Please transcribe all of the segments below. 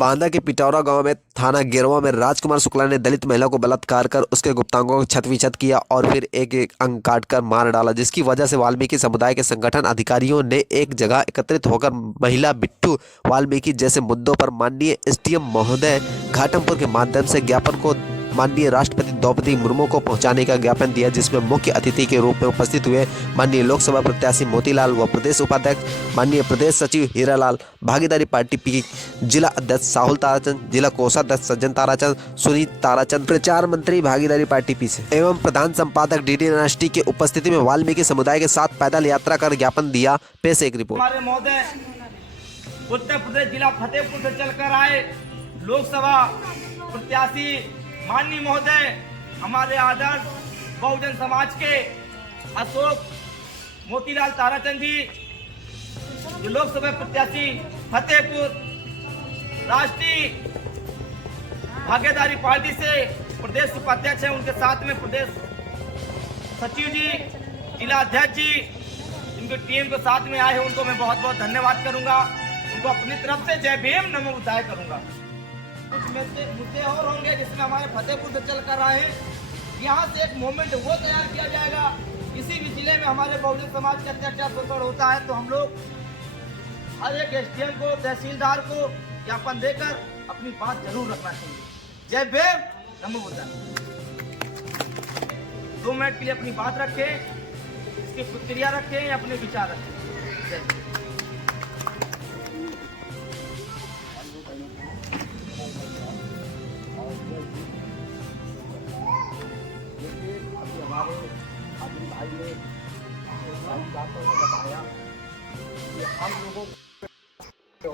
बांदा के पिटौरा गांव में थाना गेरवा में राजकुमार शुक्ला ने दलित महिला को बलात्कार कर उसके गुप्तांगों को छत-विछत किया और फिर एक एक अंग काटकर मार डाला, जिसकी वजह से वाल्मीकि समुदाय के संगठन अधिकारियों ने एक जगह एकत्रित होकर महिला बिट्टू वाल्मीकि जैसे मुद्दों पर माननीय एसडीएम महोदय घाटमपुर के माध्यम से ज्ञापन को माननीय राष्ट्रपति द्रौपदी मुर्मू को पहुंचाने का ज्ञापन दिया, जिसमें मुख्य अतिथि के रूप में उपस्थित हुए माननीय लोकसभा प्रत्याशी मोतीलाल व प्रदेश उपाध्यक्ष माननीय प्रदेश सचिव हीरालाल, भागीदारी पार्टी पी जिला अध्यक्ष साहुल ताराचंद, जिला कोषाध्यक्ष सज्जन ताराचंद, सुनीत ताराचंद, प्रचार मंत्री भागीदारी पार्टी पी से एवं प्रधान संपादक डीडी यूनिवर्सिटी के उपस्थिति में वाल्मीकि समुदाय के साथ पैदल यात्रा कर ज्ञापन दिया। पेश एक रिपोर्ट। हमारे महोदय उत्तर प्रदेश जिला फतेहपुर से चलकर आए लोकसभा प्रत्याशी माननीय महोदय हमारे आदर्श बहुजन समाज के अशोक मोतीलाल ताराचंद जी, जो लोकसभा प्रत्याशी फतेहपुर राष्ट्रीय भागीदारी पार्टी से प्रदेश उपाध्यक्ष हैं, उनके साथ में प्रदेश सचिव जी, जिला अध्यक्ष जी, इनकी टीम के साथ में आए हैं, उनको मैं बहुत बहुत धन्यवाद करूंगा। उनको अपनी तरफ से जय भीम नमो बुद्धाय करूंगा। कुछ मुद्दे और होंगे जिसमें हमारे फतेहपुर से चलकर आए, यहाँ से एक मूवमेंट वो तैयार किया जाएगा। किसी भी जिले में हमारे बहुजन समाज के अत्याचार शोषण होता है तो हम लोग हर एक एसडीएम को, तहसीलदार को ज्ञापन देकर अपनी बात जरूर रखना चाहिए। जय भीम नमो बुद्धाय। 2 मिनट के लिए अपनी बात रखें, इसकी प्रतिक्रिया रखें या अपने विचार रखें। जय भीम। हमारे आदिम भाई ने सारी बातों में बताया कि हम लोगों को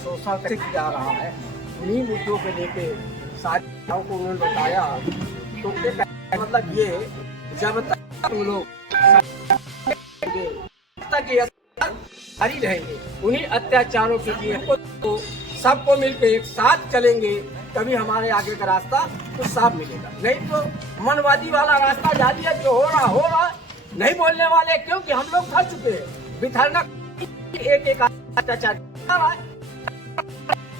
शोषण कैसे किया जा रहा है, उन्हीं मुद्दों को लेके सारी बातों को उन्होंने बताया। तो मतलब ये जब तक तुम लोग तक ये हरी रहेंगे उन्हीं अत्याचारों के लिए तो सबको मिलकर एक साथ चलेंगे, तभी हमारे आगे का रास्ता तो साफ मिलेगा। नहीं तो मनवादी वाला रास्ता जारी है, जो हो रहा नहीं बोलने वाले, क्योंकि हम लोग फंस चुके हैं। बिथरना एक एक अत्याचार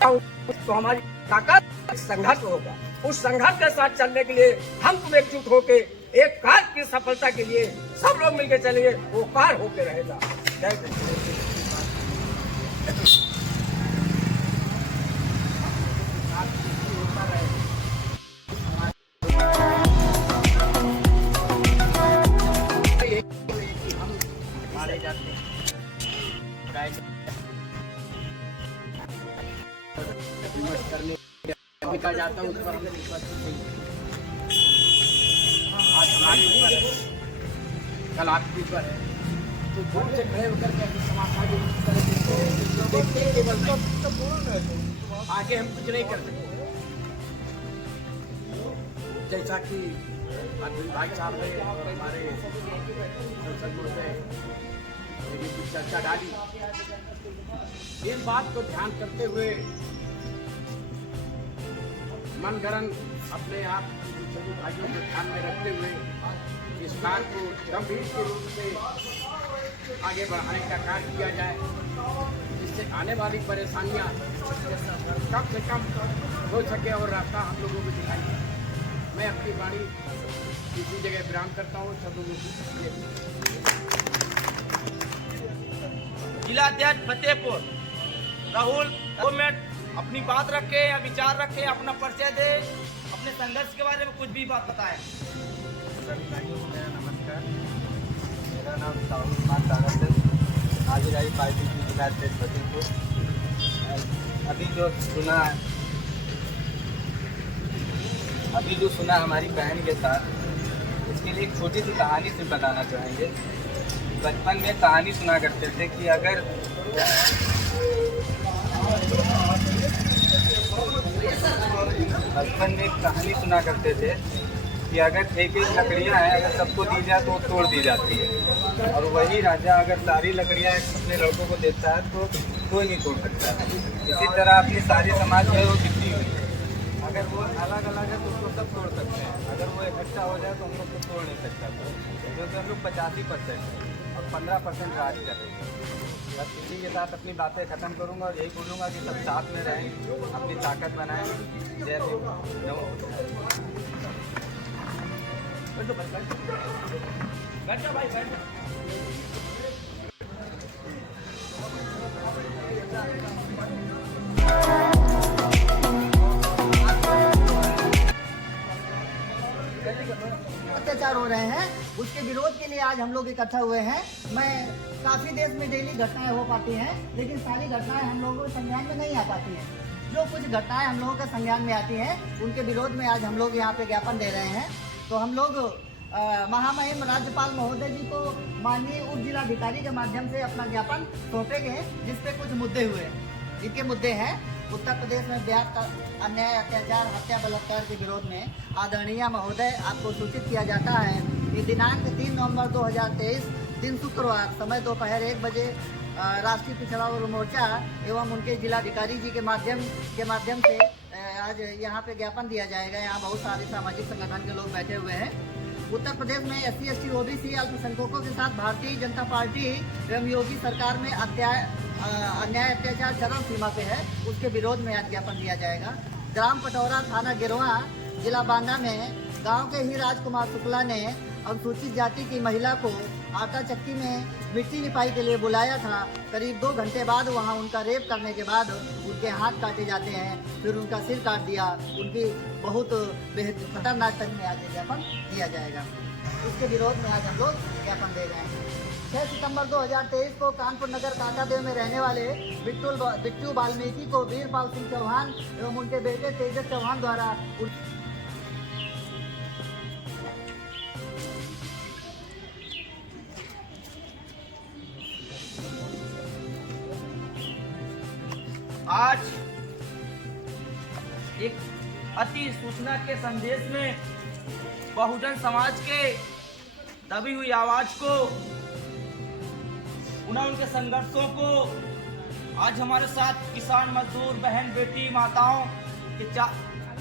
तो हमारी ताकत संघर्ष होगा। उस संघर्ष के साथ चलने के लिए हम तुम एकजुट होके एक कार्य की सफलता के लिए सब लोग मिलकर चलेंगे, वो कार्य होके रहेगा। जाता हूँ आज हमारे ऊपर है, कल आपके ऊपर है, तो दूर से खड़े होकर के समाज केवल आगे हम कुछ नहीं कर सकते। जैसा कि भाई साहब ने हमारे संसद में कुछ चर्चा डाली, इस बात को ध्यान करते हुए मनगढ़ंत अपने आप सभी भाइयों को ध्यान में रखते हुए इस कार्य को गंभीर के रूप से आगे बढ़ाने का कार्य किया जाए, जिससे आने वाली परेशानियां कम से कम हो सके और रास्ता हम लोगों को दिखाई दे। मैं अपनी वाणी किसी जगह विराम करता हूँ। सब लोगों जिला अध्यक्ष फतेहपुर राहुल 2 मिनट अपनी बात रखे या विचार रखे, अपना परिचय दे, अपने संघर्ष के बारे में कुछ भी बात बताएं। सभी भाइयों को मेरा नमस्कार। मेरा नाम साहुल ताराचंद, भागीदारी पार्टी की जिला अध्यक्ष फतेहपुर। अभी जो सुना हमारी बहन के साथ, इसके लिए एक छोटी सी कहानी से बताना चाहेंगे। बचपन में कहानी सुना करते थे कि अगर एक एक लकड़ियाँ हैं, अगर सबको दी जाए तो तोड़ दी जाती है, और वही राजा अगर सारी लकड़ियाँ अपने लड़कों को देता है तो कोई नहीं तोड़ सकता। इसी तरह अपनी सारी समाज है वो बिखरी हुई है, अगर वो अलग अलग है तो उसको सब तोड़ सकते हैं, अगर वो इकट्ठा हो जाए तो हम लोग को तोड़ नहीं सकता, क्योंकि हम लोग 85% है और 15% राज कर रहे हैं। बस इसी के साथ अपनी बातें खत्म करूंगा और यही बोलूंगा कि सब साथ में रहें, अपनी ताकत बनाएं। जय भीम, नमो बुद्धाय। बैठ जाओ भाई, बैठ जाओ। अत्याचार हो रहे हैं, उसके विरोध के लिए आज हम लोग इकट्ठा हुए हैं। मैं काफ़ी देश में डेली घटनाएं हो पाती हैं, लेकिन सारी घटनाएं हम लोगों के संज्ञान में नहीं आ पाती हैं। जो कुछ घटनाएं हम लोगों के संज्ञान में आती हैं, उनके विरोध में आज हम लोग यहाँ पे ज्ञापन दे रहे हैं। तो हम लोग महामहिम राज्यपाल महोदय जी को माननीय उप जिलाधिकारी के माध्यम से अपना ज्ञापन सौंपेंगे, जिसपे कुछ मुद्दे हुए हैं। इनके मुद्दे हैं उत्तर प्रदेश में व्याप्त अन्याय, अत्याचार, हत्या, बलात्कार के विरोध में आदरणीय महोदय आपको सूचित किया जाता है कि दिनांक 3 नवंबर 2023 दिन शुक्रवार समय दोपहर 1 बजे राष्ट्रीय पिछड़ा वर्ग मोर्चा एवं उनके जिलाधिकारी जी के माध्यम से आज यहाँ पे ज्ञापन दिया जाएगा। यहाँ बहुत सारे सामाजिक संगठन के लोग बैठे हुए हैं। उत्तर प्रदेश में SC, ST, OBC अल्पसंख्यकों के साथ भारतीय जनता पार्टी एवं योगी सरकार में अन्याय अत्याचार चरम सीमा पे है, उसके विरोध में आज ज्ञापन दिया जाएगा। ग्राम पटौरा, थाना गिरवा, जिला बांदा में गांव के ही राजकुमार शुक्ला ने अनुसूचित जाति की महिला को आटा चक्की में मिट्टी निपाई के लिए बुलाया था। करीब 2 घंटे बाद वहां उनका रेप करने के बाद उनके हाथ काटे जाते हैं, फिर उनका सिर काट दिया। उनकी बहुत बेहद खतरनाक तक में आज ज्ञापन दिया जाएगा। उसके विरोध में आज हम लोग ज्ञापन दे रहे हैं। 6 सितंबर 2023 को कानपुर नगर काकादेव में रहने वाले बिट्टू वाल्मीकि को वीरपाल सिंह चौहान एवं उनके बेटे तेजस चौहान द्वारा आज एक अति सूचना के संदेश में बहुजन समाज के दबी हुई आवाज को, उनके संघर्षों को आज हमारे साथ किसान, मजदूर, बहन, बेटी, माताओं के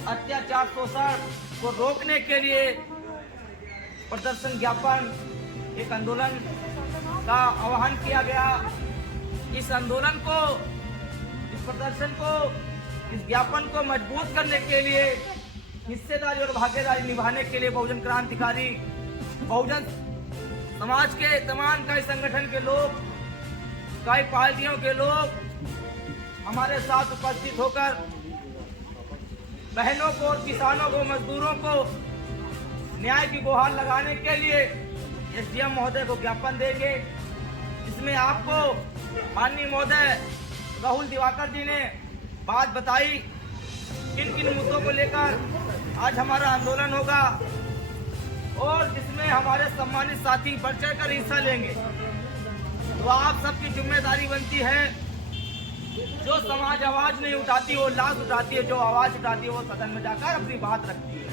अत्याचार, शोषण को रोकने के लिए प्रदर्शन, ज्ञापन, एक आंदोलन का आह्वान किया गया। इस आंदोलन को, इस प्रदर्शन को, इस ज्ञापन को मजबूत करने के लिए, हिस्सेदारी और भागीदारी निभाने के लिए बहुजन क्रांतिकारी, बहुजन समाज के तमाम कई संगठन के लोग, कई पार्टियों के लोग हमारे साथ उपस्थित होकर बहनों को, किसानों को, मजदूरों को न्याय की गुहार लगाने के लिए SDM महोदय को ज्ञापन देंगे। इसमें आपको माननीय महोदय राहुल दिवाकर जी ने बात बताई किन किन मुद्दों को लेकर आज हमारा आंदोलन होगा, और जिसमें हमारे सम्मानित साथी बढ़ चढ़कर हिस्सा लेंगे। तो आप सबकी जिम्मेदारी बनती है, जो समाज आवाज नहीं उठाती वो लाश उठाती है, जो आवाज उठाती है वो सदन में जाकर अपनी बात रखती है।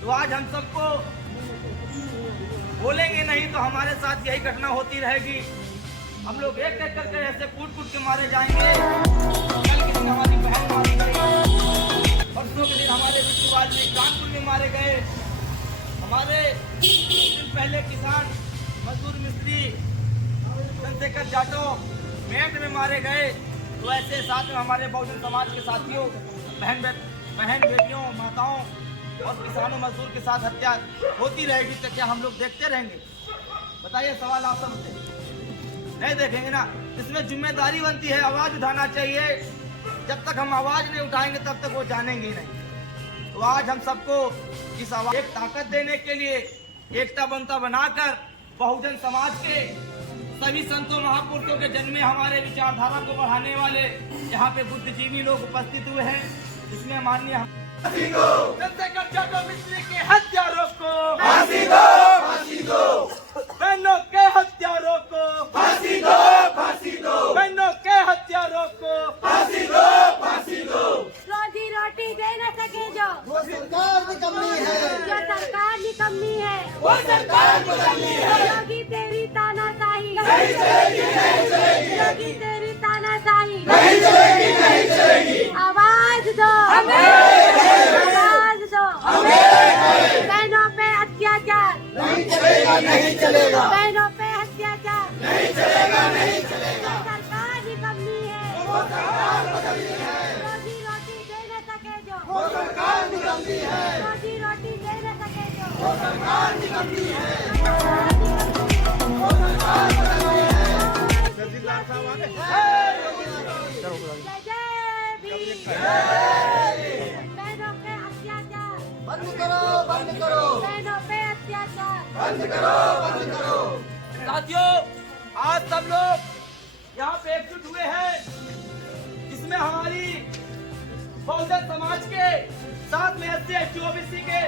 तो आज हम सबको बोलेंगे नहीं तो हमारे साथ यही घटना होती रहेगी। हम लोग एक एक करके ऐसे कूट के मारे जाएंगे। कल के दिन हमारी बहन मारी गई, परसों के दिन हमारे बिट्टूवाल जी कानपुर में मारे गए, हमारे दिन पहले किसान, मजदूर, मिस्त्री चंद्रशेखर जाटव मेंढ में मारे गए। तो ऐसे साथ में हमारे बहुजन समाज के साथियों, बहन बेटियों, माताओं और किसानों, मजदूर के साथ हत्या होती रहेगी तो क्या हम लोग देखते रहेंगे? बताइए, सवाल आप सबसे। नहीं देखेंगे ना। इसमें जिम्मेदारी बनती है, आवाज उठाना चाहिए। जब तक हम आवाज नहीं उठाएंगे तब तक वो जानेंगे नहीं। तो आज हम सबको इस आवाज एक ताकत देने के लिए एकता बंता बनाकर बहुजन समाज के सभी संतों, महापुरुषों के जन्मे हमारे विचारधारा को बढ़ाने वाले यहाँ पे बुद्धिजीवी लोग उपस्थित हुए हैं। जिसमें माननीय चंद्रशेखर जाटव मिस्त्री के हत्यारों को फांसी दो, फांसी दो। बहनों के हत्यारों को फांसी दो, फांसी दो। बहनों के हत्यारों को फांसी दो, फांसी दो। रोजी रोटी दे न सके जो वो सरकार निकम्मी है, जो सरकार निकम्मी है, वो सरकार निकम्मी है। योगी तेरी तानाशाही नहीं चलेगी, नहीं चलेगी, योगी तेरी तानाशाही नहीं चलेगी, नहीं चलेगी। आवाज दो, आवाज दो। बहनों पे अत्याचार नहीं चलेगा, नहीं चलेगा। बहनों पे अत्याचार नहीं चलेगा, नहीं चलेगा। जय जय भीम। बहनों पे अत्याचार बंद करो, बंद करो, बहनों पे अत्याचार बंद करो, बंद करो। साथियों, आज सब लोग यहाँ पे एकजुट हुए हैं, जिसमें हमारी बहुजन समाज के साथ में SC ST OBC के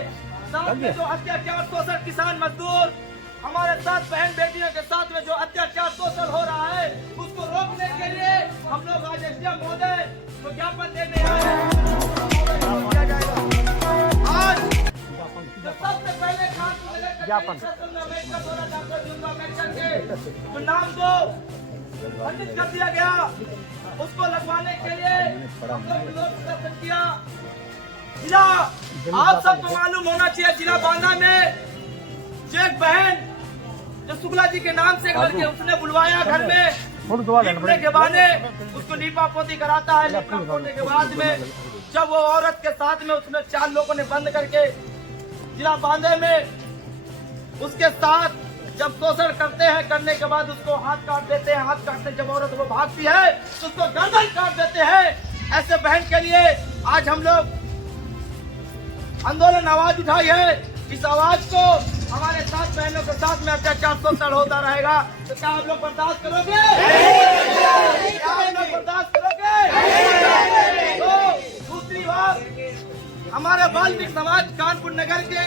साथ में जो अत्याचार शोषण किसान मजदूर, हमारे साथ बहन बेटियों के साथ में जो अत्याचार शोषण हो रहा है, उसको रोकने के लिए हम लोग आज SDM महोदय को ज्ञापन देने आए हैं। आज जो सबसे पहले ज्ञापन जो नाम को खंडित कर दिया गया, उसको लगवाने के लिए हम लोग विरोध प्रदर्शन किया। जिला, आप सबको मालूम होना चाहिए, जिला बांदा में जो एक बहन जो शुक्ला जी के नाम से करके उसने बुलवाया घर में, लीपने के बहाने उसको लीपा पोती कराता है। लीपा पोती के बाद में जब वो औरत के साथ में उसने 4 लोगों ने बंद करके जिला बांदे में उसके साथ जब शोषण करते हैं, करने के बाद उसको हाथ काट देते हैं। हाथ काटते जब औरत वो भागती है तो उसको गर्दन काट देते हैं। ऐसे बहन के लिए आज हम लोग आंदोलन आवाज उठाई है। इस आवाज को हमारे साथ बहनों के साथ में अत्याचार शोषण होता रहेगा, तो क्या आप लोग बर्दाश्त करोगे? क्या आप लोग बर्दाश्त करोगे? तो दूसरी बात, हमारे वाल्मीकि समाज कानपुर नगर के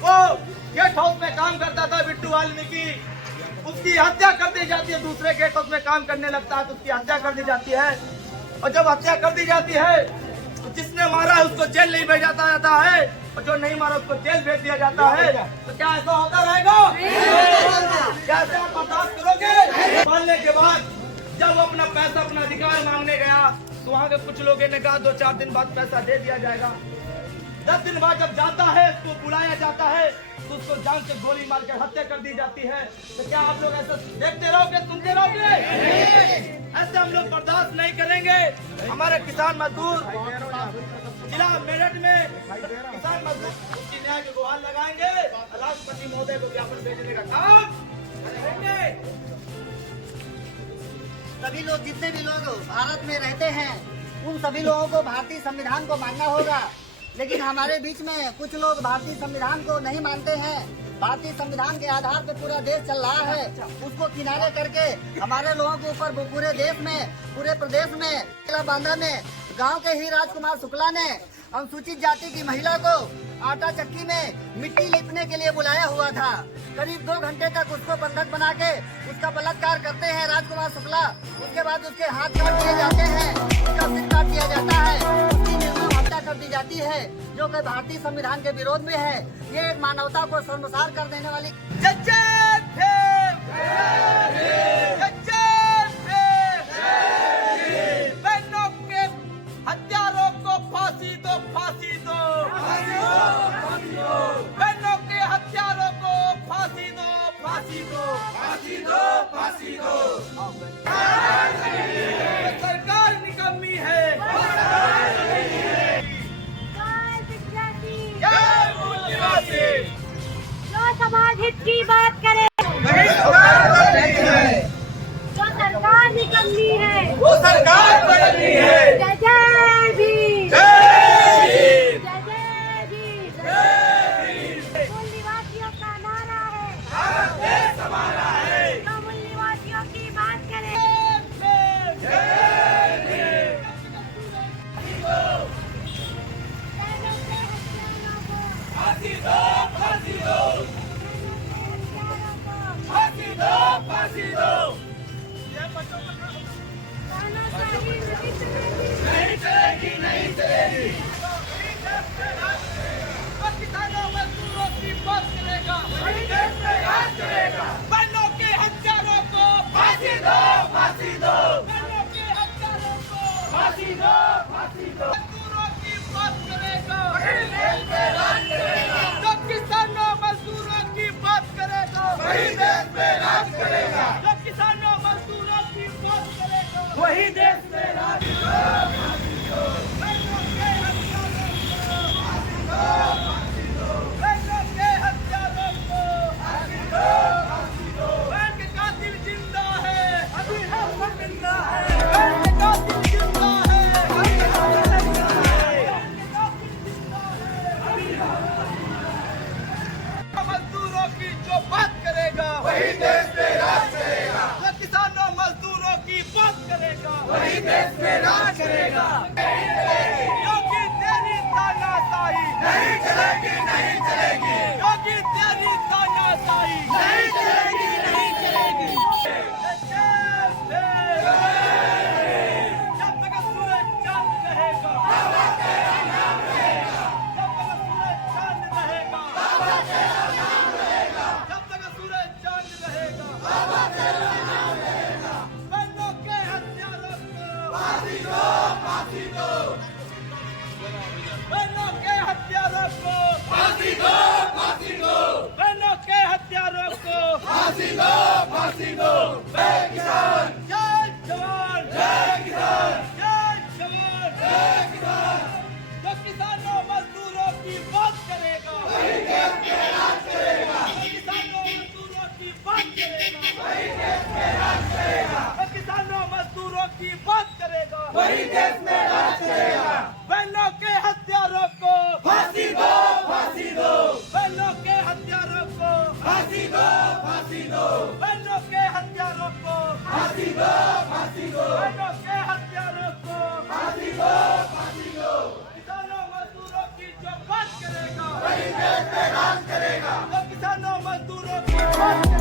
वो गेट हाउस में काम करता था, बिट्टू वाल्मीकि, उसकी हत्या कर दी जाती है। दूसरे गेट हाउस में काम करने लगता है तो उसकी हत्या कर दी जाती है। और जब हत्या कर दी जाती है तो जिसने मारा है उसको जेल नहीं भेजा जाता है, और जो नहीं मारा उसको जेल भेज दिया जाता है। तो क्या ऐसा होता रहेगा? क्या ऐसा आप बर्दाश्त करोगे? मारने के बाद जब वो अपना पैसा, अपना अधिकार मांगने गया तो वहाँ के कुछ लोगों ने कहा 2-4 दिन बाद पैसा दे दिया जाएगा। 10 दिन बाद जब जाता है, उसको बुलाया जाता है तो उसको जान से गोली मार कर हत्या कर दी जाती है। तो क्या आप लोग ऐसा देखते रहोगे, सुनते रहोगे? ऐसे हम लोग बर्दाश्त नहीं करेंगे। हमारे किसान मजदूर जिला मेरठ में किसान मजदूर उसकी न्याय की गुहार लगाएंगे। राष्ट्रपति महोदय को ज्ञापन भेजने का काम करेंगे। सभी लोग, जितने भी लोग भारत में रहते हैं, उन सभी लोगों को भारतीय संविधान को मानना होगा। लेकिन हमारे बीच में कुछ लोग भारतीय संविधान को नहीं मानते हैं। भारतीय संविधान के आधार पर पूरा देश चल रहा है, उसको किनारे करके हमारे लोगों के ऊपर पूरे देश में, पूरे प्रदेश में, जिला बांदा में गांव के ही राजकुमार शुक्ला ने अनुसूचित जाति की महिला को आटा चक्की में मिट्टी लीपने के लिए बुलाया हुआ था। करीब 2 घंटे तक उसको बंधक बना के उसका बलात्कार करते हैं राजकुमार शुक्ला। उसके बाद उसके हाथ काट दिए जाते हैं, उसका सिर काट दिया जाता है, उसकी निर्मम हत्या कर दी जाती है, जो कि भारतीय संविधान के विरोध में है। ये एक मानवता को शर्मसार कर देने वाली बहनों के हत्यारों को फांसी दो, फांसी दो, बहनों के हत्यारों को फांसी दो, फांसी दो, फांसी दो, फांसी दो। सरकार निकम्मी है। जो समाज हित की बात करे, जो सरकार निकलनी है, वो सरकार बदलनी है। जय जय भीम, जय जय भीम, जय भीम। मूल निवासियों का नारा है, देश हमारा है। जो मूल निवासियों की बात करे, फांसी दो, फांसी दो, फांसी दो, फांसी दो। नहीं चलेगी, नहीं चलेगी। किसानों मजदूरों की बात करेगा, वही देश में राज करेगा। बहनों के हत्यारों को फांसी दो, फांसी दो, बहनों के हत्यारों को फांसी दो, फांसी दो। मजदूरों की बात करेगा, वही देश में राज करेगा। जो किसानों मजदूरों की बात करेगा, वही देश में राज करेगा। जो किसानों मजदूरों की बात करेगा, वही देश में राज करेगा। बहनों के हत्यारों को फांसी दो, फांसी दो, बहनों के हत्यारों है